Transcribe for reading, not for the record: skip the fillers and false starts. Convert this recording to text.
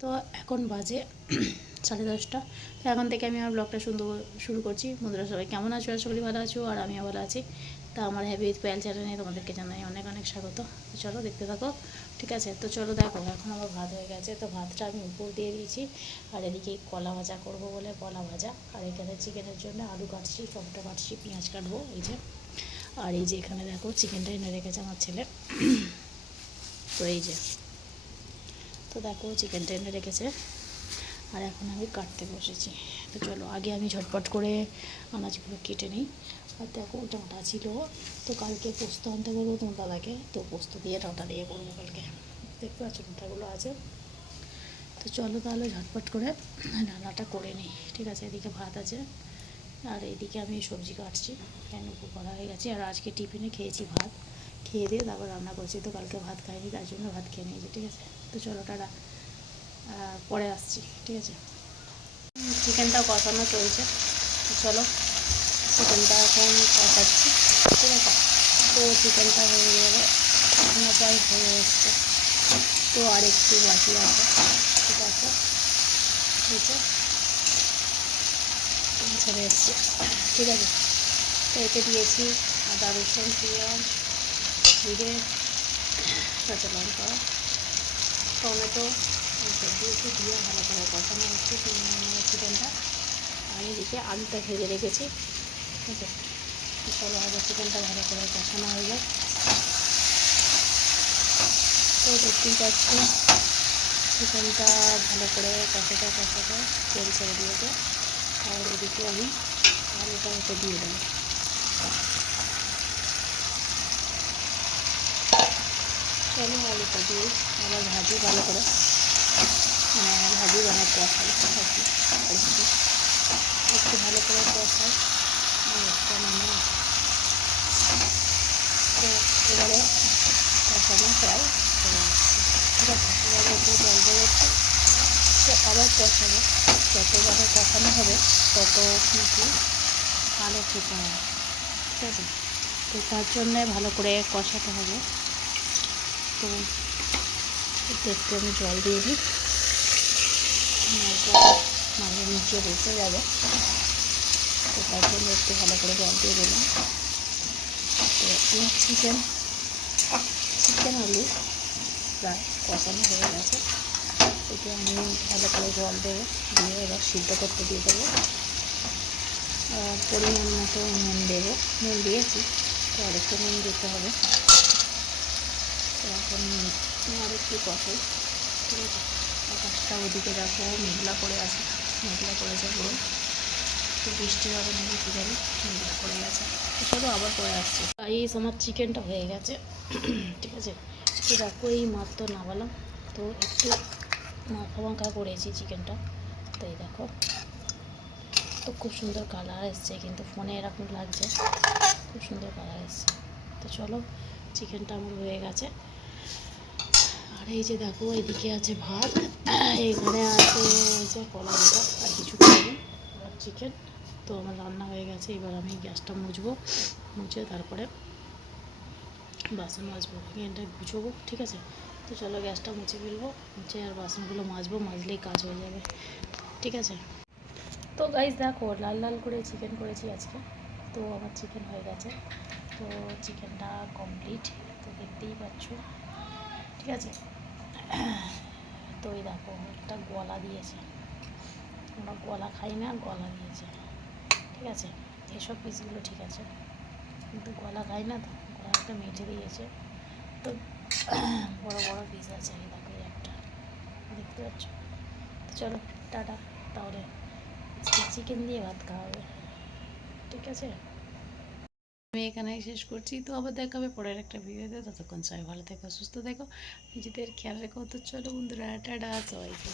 তো এখন বাজে 10:30। তো এখন থেকে আমি আমার ব্লগটা শুরু করছি। বন্ধুরা সবাই কেমন আছো? আশা করি ভালো আছো, আর আমিও ভালো আছি। তা আমার হ্যাপি উইথ পায়েল চ্যানেলে তোমাদেরকে জানাই অনেক অনেক স্বাগত। তো চলো দেখতে থাকো, ঠিক আছে? তো চলো দেখো, এখন আমার ভাত হয়ে গেছে। তো ভাতটা আমি উপর দিয়ে দিয়েছি, আর এদিকে কলা ভাজা করবো বলে কলা ভাজা, আর এখানে চিকেনের জন্য আলু কাটছি, টমেটো কাটছি, পেঁয়াজ কাটবো এই যে। আর এই যে এখানে দেখো চিকেনটা এনে রেখেছে আমার ছেলে। তো এই যে, তো দেখো চিকেনটা এনে রেখেছে, আর এখন আমি কাটতে বসেছি। তো চলো আগে আমি ঝটপট করে আনাজগুলো কেটে নিই। আর দেখো ডাঁটা ছিল, তো কালকে পোস্ত আনতে বলবো তোমার দাদাকে, তো পোস্ত দিয়ে ডাঁটা দিয়ে করবো কালকে। দেখতে পাচ্ছ ডাঁটাগুলো আছে। তো চলো তাহলে ঝটপট করে রান্নাটা করে নিই, ঠিক আছে? এদিকে ভাত আছে, আর এইদিকে আমি সবজি কাটছি। ফ্যান উপর করা হয়ে গেছে, আর আজকে টিফিনে খেয়েছি ভাত, খেয়ে দিয়ে তারপর রান্না করছি। তো কালকে ভাত খাইনি, তার জন্য ভাত খেয়ে নিয়েছি, ঠিক আছে? তো চলো টাটা, পরে আসছি, ঠিক আছে? চিকেনটা কষানো চলছে, তো চলো চিকেনটা এখন কষাচ্ছি, ঠিক আছে? তো চিকেনটা হয়ে গেলে এখনও প্রায় হয়ে এসছে, তো আর একটু বাকি আছে, ঠিক আছে? ছেড়ে এসছে, ঠিক আছে? তো এতে দিয়েছি আদা রসুন পেঁয়াজ জিরে কাঁচা লঙ্কা টমেটো এইসব দিয়েছি, দিয়ে ভালো করে কষানো হচ্ছে চিকেনটা। আর এদিকে আলুটা ভেজে রেখেছি, ঠিক আছে? চলো আগে চিকেনটা ভালো করে কষানো হয়ে যায়। তো দেখতেই পাচ্ছি চিকেনটা ভালো করে কষাতে তেল ছেড়ে দিয়েছে, আর এদিকে আমি আলুটা ওতে দিয়ে দেবো। চলো আলুটা দিয়ে আবার ভাজি ভালো করে, ভাজি কষাই আর কি, একটু ভালো করে কষাই একটা তো এবারে কষানো প্রায় হয়ে ঠিক আছে? এবারে একটু জল বেরোচ্ছে, তো আবার কষাবো। যতবারে কষানো হবে তত নাকি ভালো খেতে হবে, ঠিক আছে? তো তার জন্যে ভালো করে কষাতে হবে। তো একটু আমি জল দিয়ে দিই, মাঝে নিচে বসে যাবে, তো তার জন্য একটু ভালো করে জল দিয়ে দিলাম। তো আমার চিকেন আলু প্রায় কষানো হয়ে গেছে, এতে আমি ভালো করে জল দেবো, দিয়ে এবার সিদ্ধ করতে দিয়ে দেবো। পরিমাণ মতো নুন দেবো, নুন দিয়েছি, তো আরেকটু নুন দিতে হবে। তো এখন আরেকটু কষাই, ঠিক আছে? আকাশটা ওদিকে দেখো মেঘলা করে আছে, মেঘলা করেছে পুরো, তো বৃষ্টি হবে নাকি কী জানি, মেঘলা করে গেছে। তো চলো আবার পরে আসছি। এই আমার চিকেনটা হয়ে গেছে, ঠিক আছে? তো দেখো এই মাত্র নামালাম, তো একটু মাখা মাখা করেছি চিকেনটা, তো এই দেখো, তো খুব সুন্দর কালার এসছে, কিন্তু ফোনে এরকম লাগছে, খুব সুন্দর কালার এসছে। তো চলো চিকেনটা আমার হয়ে গেছে, আর এই যে দেখো এদিকে আছে ভাত, এখানে আছে এই যে কলা ভাজা, আর কিছু খাবো, আর চিকেন। তো আমার রান্না হয়ে গেছে, এবার আমি গ্যাসটা মুছবো, মুছে তারপরে বাসন মাজবো, এখানটা গুছোবো, ঠিক আছে? তো চলো গ্যাসটা মুছে ফেলবো, মুছে আর বাসনগুলো মাজলেই কাজ হয়ে যাবে, ঠিক আছে? তো গাইস দেখো লাল লাল করে চিকেন করেছি আজকে, তো আমার চিকেন হয়ে গেছে, তো চিকেনটা কমপ্লিট, তো দেখতেই পাচ্ছ, ঠিক আছে? তো এই দেখো একটা গলা দিয়েছে, আমরা গলা খাই না, গলা দিয়েছে, ঠিক আছে? এসব পিসগুলো ঠিক আছে, কিন্তু গলা খাই না, তো গলাটা মেটে দিয়েছে। তো বড় বড় পিস আছে, এই দেখো এই একটা, দেখতে পাচ্ছ? তো চলো টাটা, তাহলে চিকেন দিয়ে ভাত খাওয়া হবে, ঠিক আছে? আমি এখানেই শেষ করছি, তো আবার দেখা হবে পরের একটা ভিডিওতে। ততক্ষণ সবাই ভালো থেকো, সুস্থ থেকো, নিজেদের খেয়াল রেখো। তো চলো বন্ধুরা টাটা সবাইকে।